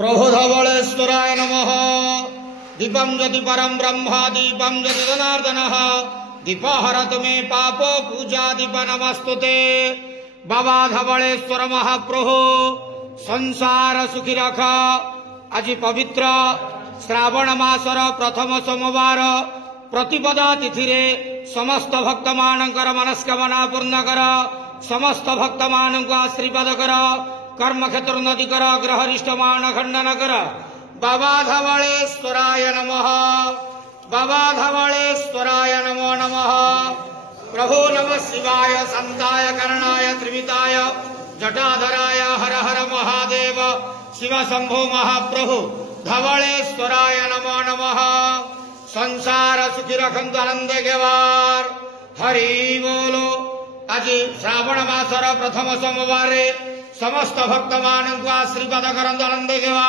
प्रभु धवलेश्वराय नमः। दीपं ज्योति परम ब्रह्म दीपं ज्योति जनार्दनः दीपहरतु मे पाप पूजा दीप नमस्तुते। बाबा धवलेश्वर महाप्रभु संसार सुखी रख। आज पवित्र श्रावण मासर प्रथम सोमवार प्रतिपदा तिथि समस्त भक्त मानकर मनस्कामना पूर्ण कर। समस्त भक्त मानक आशीर्वाद कर। कर्म क्षेत्र नदी कर। ग्रहरिष्ट मान खंडन कर। बाबा धवलेश्वराय नमः। बाबा धवलेश्वराय नमो नमः। प्रभु नमः शिवाय संताय करणाय त्रिविताय जटाधराय हर हर महादेव शिव शंभो महाप्रभु धवलेश्वराय नमो नमः। संसार सुखी रखंतु आनंद गेवार हरि बोलो। आज श्रावण मासर प्रथम सोमवार समस्त भक्त मानक आशीर्वाद करंतु आनंद गेवार।